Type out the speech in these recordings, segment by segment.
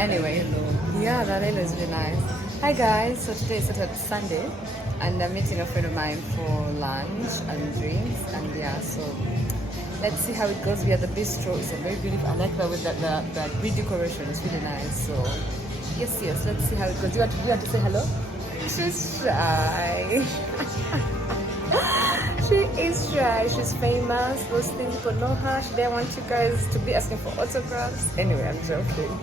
Anyway, yeah, that is really nice. Hi guys, so today is Saturday, Sunday, and I'm meeting a friend of mine for lunch and drinks, and yeah, so let's see how it goes. We are at the bistro. It's a very beautiful. I like that with that redecoration. It's really nice. So yes, let's see how it goes. You want to say hello? She's shy. She is shy. She's famous. Those things people know her. She didn't want you guys to be asking for autographs. Anyway, I'm joking.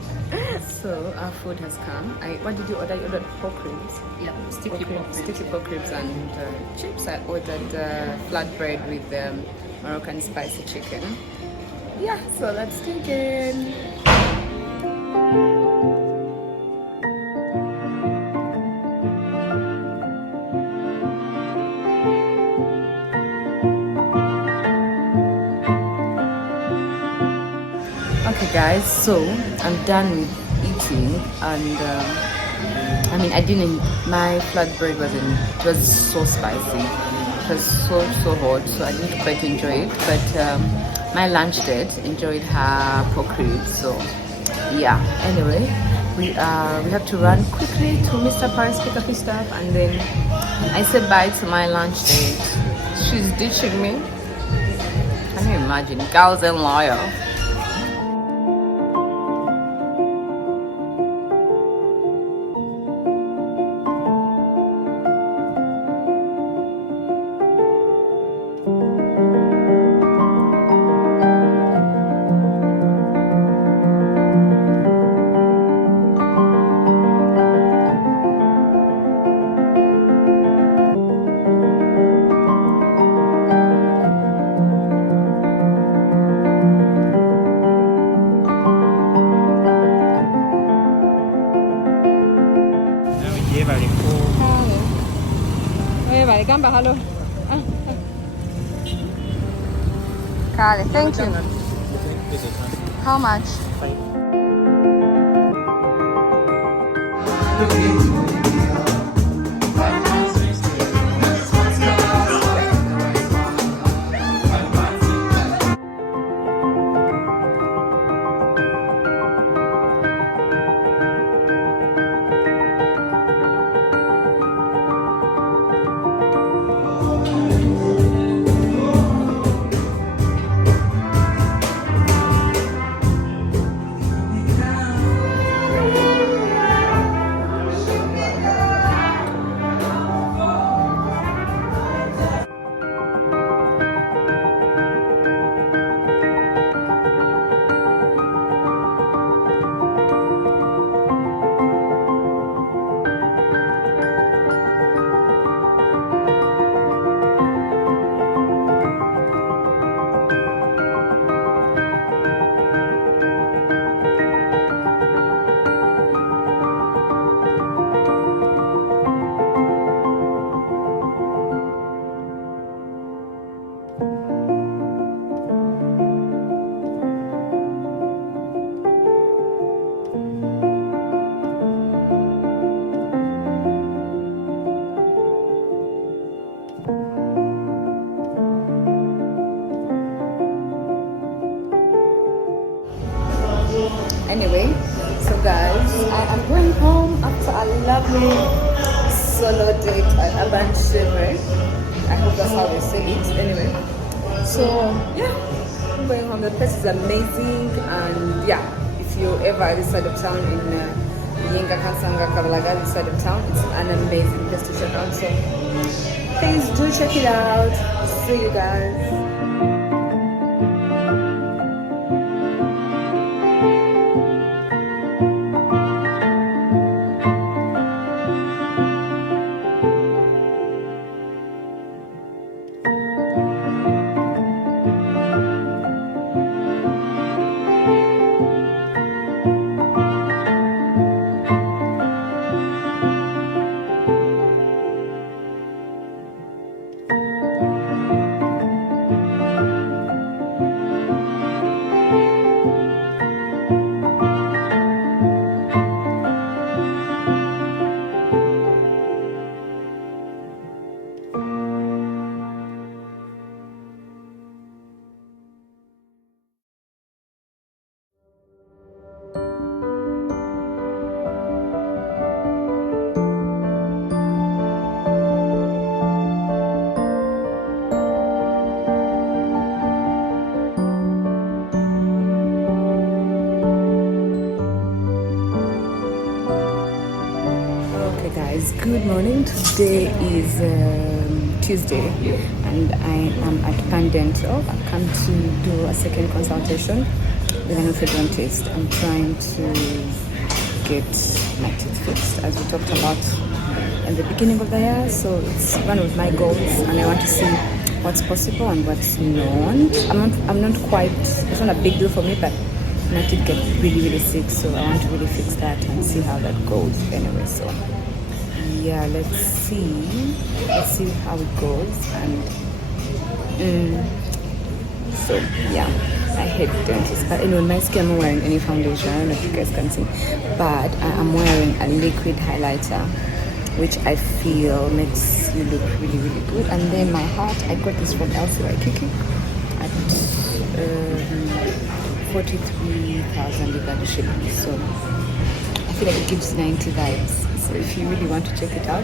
So our food has come. What did you order? You ordered pork ribs. Yeah, sticky pork ribs. Sticky pork ribs and chips. I ordered flatbread with Moroccan spicy chicken. Yeah, so let's dig in. Okay guys, so I'm done with eating, and I didn't, my flatbread it was so spicy, it was so hot, so I didn't quite enjoy it, but my lunch did enjoyed her pork ribs. So yeah, anyway, we have to run quickly to Mr. Paris, pick up his stuff, and then I said bye to my lunch date. She's ditching me. Can you imagine? Girls and loyal. Vale, gamba, hallo. Got it, thank you. How much? Anyway, so guys, I'm going home after a lovely solo date at Urban Shiver. I hope that's how they say it. Anyway, so yeah, I'm going home. The place is amazing, and yeah, if you're ever at this side of town in Yenga, Kansanga, Kavalaga, this side of town, it's an amazing place to check out. So please do check it out. See you guys. guys, good morning. Today is Tuesday and I am at Pan Dental. I've come to do a second consultation with an orthodontist. I'm trying to get my teeth fixed as we talked about in the beginning of the year. So it's one of my goals and I want to see what's possible and what's not. I'm not quite, it's not a big deal for me, but my teeth get really sick, so I want to really fix that and see how that goes anyway. So yeah, let's see how it goes. And so yeah, I hate dentists, but anyway, my skin, I'm not wearing any foundation. I don't know if you guys can see, but I'm wearing a liquid highlighter, which I feel makes you look really good. And then my hat, I got this from LC Waikiki at 43,000 Uganda shillings. So I feel like it gives 90 vibes. So if you really want to check it out,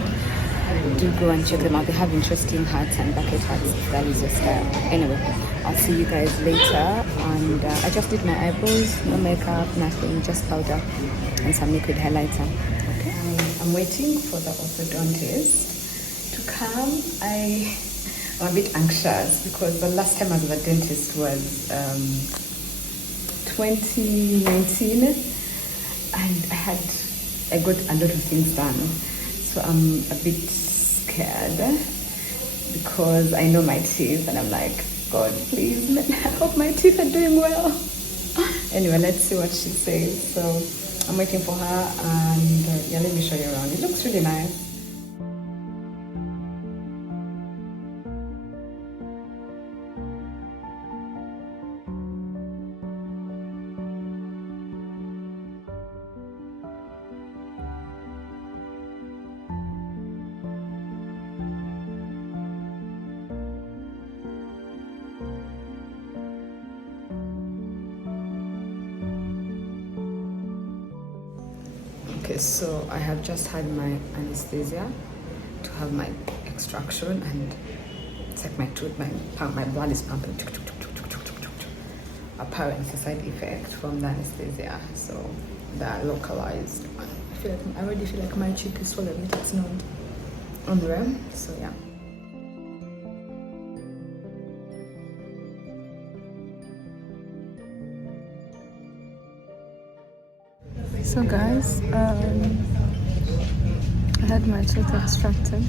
do go and check them out. They have interesting hats and bucket hats if that is your style. Anyway, I'll see you guys later. And I just did my eyebrows, no makeup, nothing, just powder and some liquid highlighter. Okay, I'm waiting for the orthodontist to come. I'm a bit anxious because the last time I was at the dentist was 2019 and I got a lot of things done, so I'm a bit scared because I know my teeth and I'm like, God, please, I hope my teeth are doing well. Anyway, let's see what she says. So I'm waiting for her and yeah, let me show you around. It looks really nice. Okay, so I have just had my anesthesia to have my extraction, and it's like my tooth, my blood is pumping. Apparently, side effect from the anesthesia, so that localized. I already feel like my cheek is swollen. It's not on the rim, so yeah. So guys, I had my tooth extracted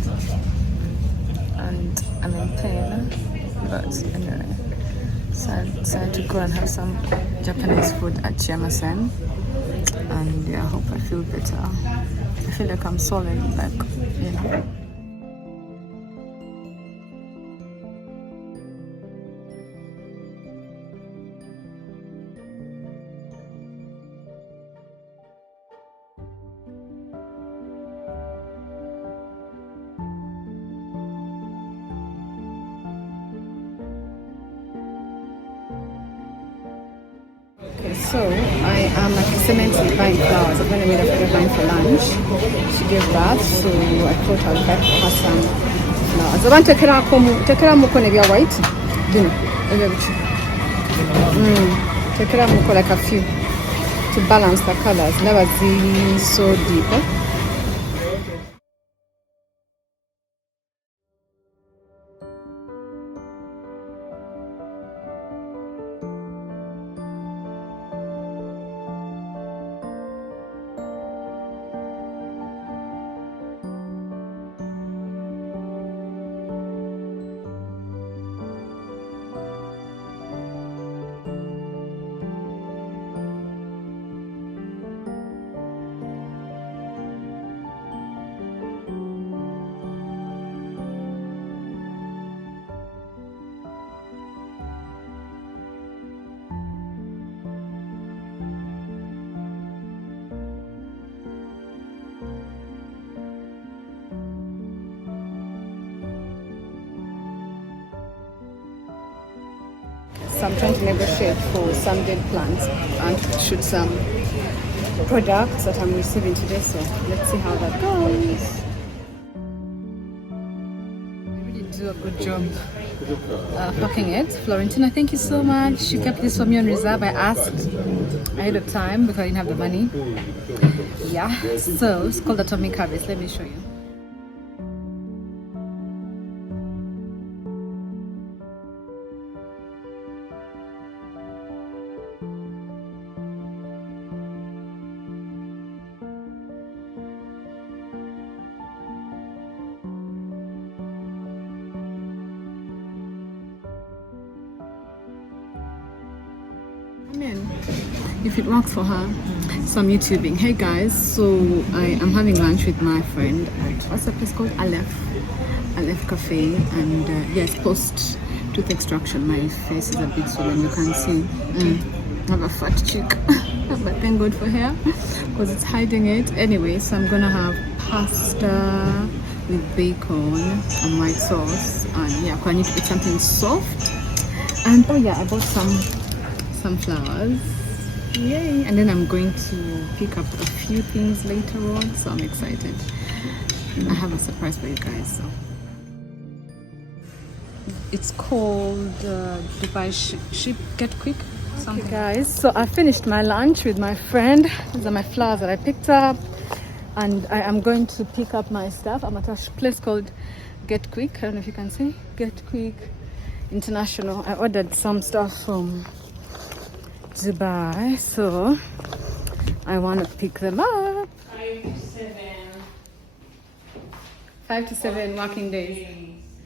and I'm in pain, but anyway, so I decided to go and have some Japanese food at Chiamasen, and yeah, I hope I feel better. I feel like I'm swollen, like, you know. So I am at Cementi buying flowers. I'm going to meet up with her for lunch. She gave birth, so I thought I'll buy her some flowers. I want to take her more white. Take her more like a few to balance the colors. Never see so deep. So I'm trying to negotiate for some dead plants and shoot some products that I'm receiving today. So let's see how that goes. You really do a good job packing it. Florentina, thank you so much. She kept this for me on reserve. I asked ahead of time because I didn't have the money. Yeah, so it's called Atomic Harvest. Let me show you. if it works for her. So I'm YouTubing. Hey guys, so I am having lunch with my friend at what's the place called? Aleph Cafe, and yes, post tooth extraction. My face is a bit swollen. You can see. I have a fat cheek, but thank God for hair because it's hiding it. Anyway, so I'm gonna have pasta with bacon and white sauce, and yeah, I need to eat something soft. And oh yeah, I bought some flowers. Yay! And then I'm going to pick up a few things later on, so I'm excited. I have a surprise for you guys. So it's called Dubai Ship Get Quick. Something. Okay, guys, so I finished my lunch with my friend. These are my flowers that I picked up, and I am going to pick up my stuff. I'm at a place called Get Quick. I don't know if you can see Get Quick International. I ordered some stuff from Dubai, so I want to pick them up. 5 to 7 working days.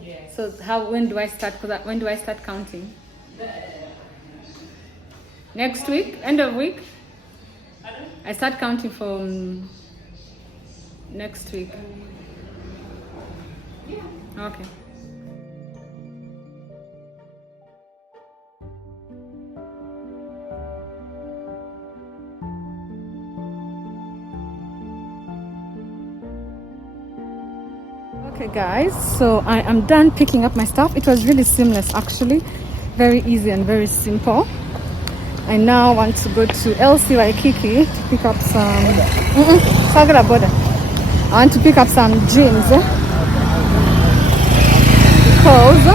Yes. So when do I start? When do I start counting? Next week, end of week. I start counting from next week. Okay. Okay guys, so I am done picking up my stuff. It was really seamless actually, very easy and very simple. I now want to go to LC Waikiki to pick up some Sagra Border. I want to pick up some jeans because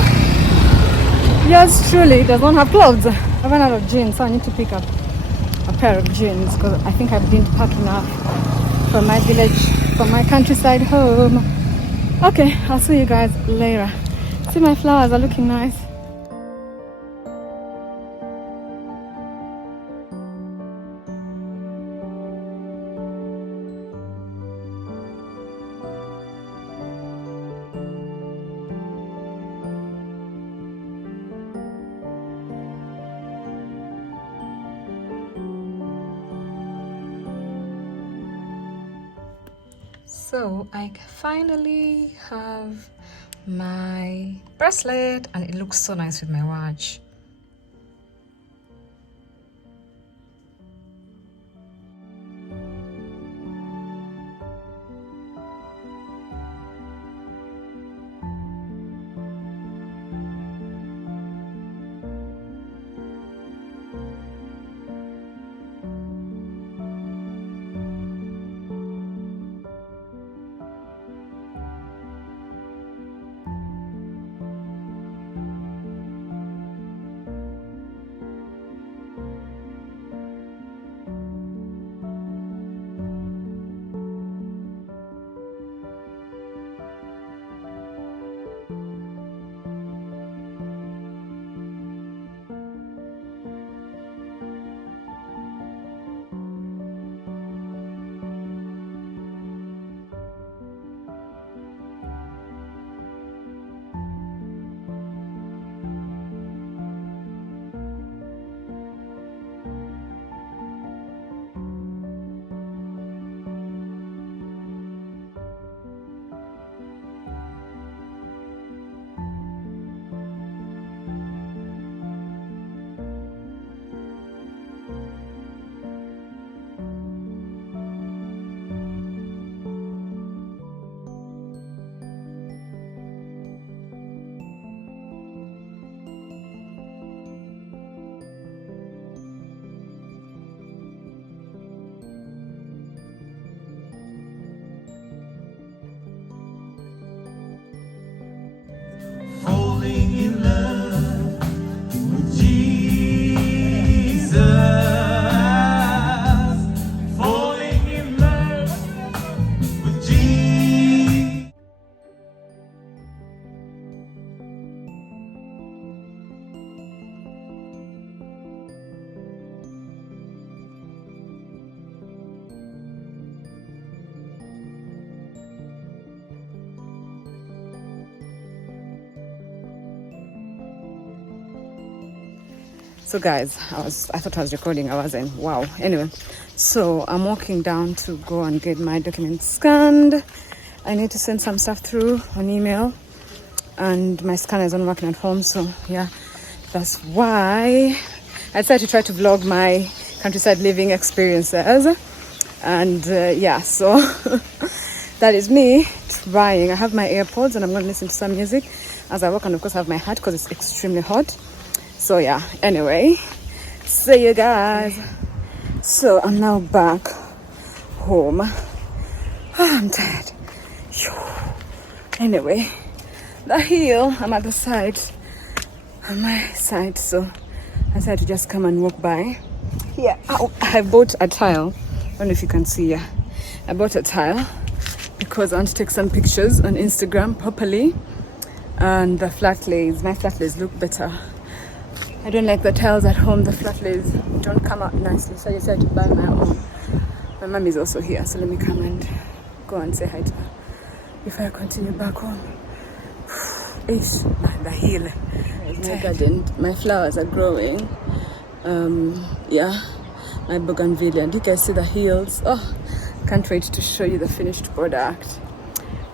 yours truly does not have clothes. I ran out of jeans, so I need to pick up a pair of jeans because I think I've been packing up from my village, from my countryside home. Okay, I'll see you guys later. See, my flowers are looking nice. So I finally have my bracelet and it looks so nice with my watch. So guys, I thought I was recording, I wasn't. Wow. Anyway, so I'm walking down to go and get my documents scanned. I need to send some stuff through on email, and my scanner isn't working at home, so yeah, that's why I decided to try to vlog my countryside living experiences. And yeah, so that is me trying. I have my AirPods and I'm going to listen to some music as I walk, and of course I have my hat because it's extremely hot. So yeah, anyway, see you guys. So I'm now back home. I'm tired. Anyway, the hill, I'm at the side, on my side, so I decided to just come and walk by. Yeah, I bought a tile. I don't know if you can see. Yeah, I bought a tile because I want to take some pictures on Instagram properly. And the flat lays, my flat lays look better. I don't like the tiles at home. The flat lays don't come out nicely, so I decided to buy my own. My mom is also here, so let me come and go and say hi to her before I continue back home. Ish, man, the hill. My garden, my flowers are growing. Yeah, my bougainvillea. And you can see the hills. Oh, can't wait to show you the finished product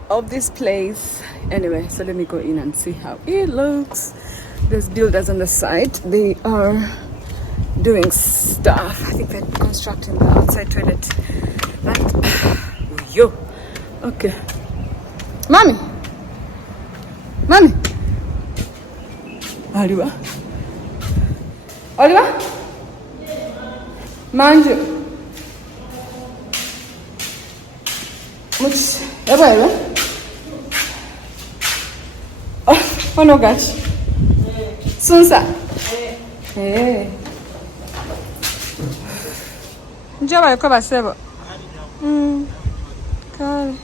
of this place. Anyway, so let me go in and see how it looks. There's builders on the side. They are doing stuff. I think they're constructing the outside toilet. And yo, okay, mommy, Oliver, manju, much, ever. Oh no, gosh. Sunsa. Hey. Njaba yuko basebo. Kale.